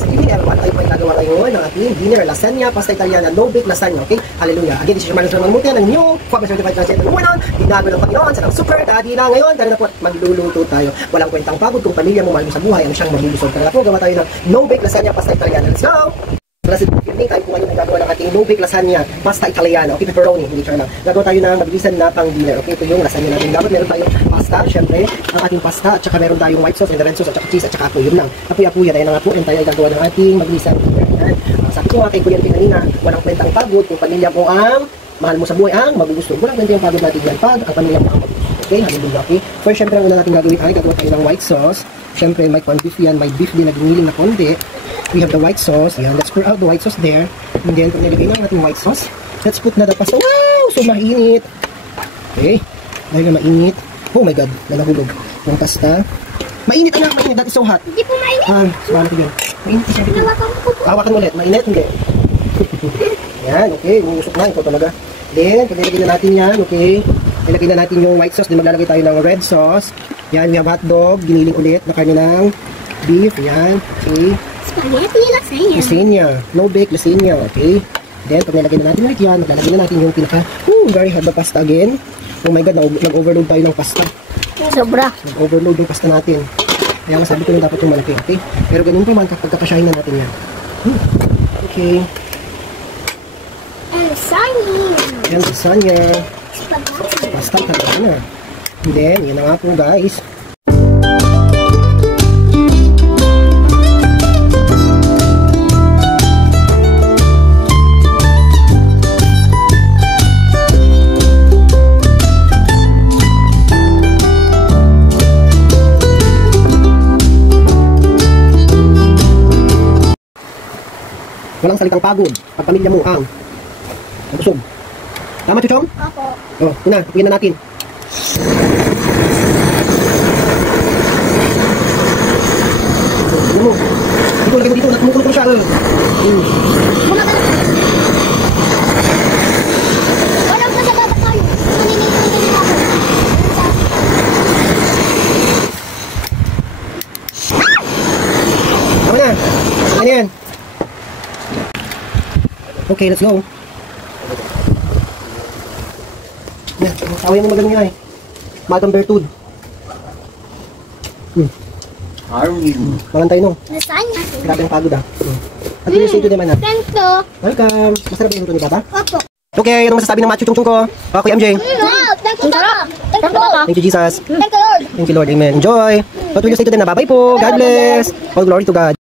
blessed evening everyone. Tayo po ay gagawa ngayon ng ating dinner lasagna, pasta Italiana, no-bake lasagna, okay? Hallelujah. Again, this is your Marlon Sermon Mutia ng new Quack Certified Translator ng Umanon. Binago ng Panginoon sa ng super daddy na ngayon. Tara na po at magluluto tayo. Walang kwentang pagod kung pamilya mo, mahal mo sa buhay, ang siyang mabubusog. Tara na po, gawa tayo ng no-bake lasagna, pasta Italiana. Let's go! Blessed evening, tayo po ngayon ay gagawa ng ating no-bake lasagna, pasta Italiana, okay? Pepperoni, hindi siya lang. Gagawa tayo ng mabilisan na pang dinner, okay? Ito yung lasagna natin. Dapat meron tayong pasta, syempre, ang ating pasta, at saka meron tayong white sauce, and the red sauce, at saka cheese, at saka apoy. Yun lang. Apoy-apoy, tayo na nga po, and tayo ay gagawa ng ating mabilisan dinner. Sabi ko nga kay Kuya kanina, walang kwentang pagod kung pamilya mo ang mahal mo sa buhay ang magugusto. Walang kwentang pagod natin yan pag ang pamilya mo ang magugusto. Okay? Hallelujah. Okay? First, syempre, ang una natin gagawin ay gagawa tayo ng white sauce. Syempre, may corned beef yan. May beef din na giniling na konti. We have the white sauce. Ayan, let's pour out the white sauce there. And then, kung nilagay na natin white sauce, let's put na the pasta. Wow! So, mainit. Okay? Dahil na mainit. Oh my God. Nalahulog. Yung pasta. Mainit na, mainit. That is so hot. Hindi po mainit. Sabahan ko yun. Mainit kasi. Hawakan ko po. Hawakan ulit. Mainit, hindi. Yan, okay. Umusok na. Ito talaga. Then, pag nilagay na natin yan, okay. Nilagay na natin yung white sauce. Then, maglalagay tayo ng red sauce. Yan, we have hotdog. Giniling ulit na karne ng beef. Yan, okay. Spaghetti lasagna. Lasagna. No bake lasagna, okay. Then, pag nilagay na natin ulit yan, maglalagay na natin yung pinaka, very hot na pasta again. Oh my God, nag-overload tayo ng pasta. Sobra. Nag-overload yung pasta natin. Kaya masabi ko lang dapat yung malaki, okay? Pero ganun pa man, pagkakasyahin na natin yan. Okay. And lasagna. Yan, lasagna. Spaghetti. Pasta talaga na. And then, yan na nga po guys. Walang salitang pagod pag pamilya mo ang busog. Tama, Chuchong? Opo. Oh, una, tukuyin na natin. Dito, lagay mo dito. Kumukulong ko siya. Walang pa sa baba tayo. Tama na. Ano yan? Okay, let's go. Yan, tawayan mo magaling nga eh. Malcolm Bertud. Malan tayo no. Lasagna. Grabe ang pagod ah. At you say to them, Ana. Ganto. Welcome. Masarap yung luto ni Papa? Opo. Okay, anong masasabi ng Matthew Chung ko? Kuya MJ. Wow, thank you, Papa. Thank you, Papa. Thank you, Jesus. Thank you, Lord. Thank you, Lord. Amen. Enjoy. What will you say to them na bye-bye po? God bless. All glory to God.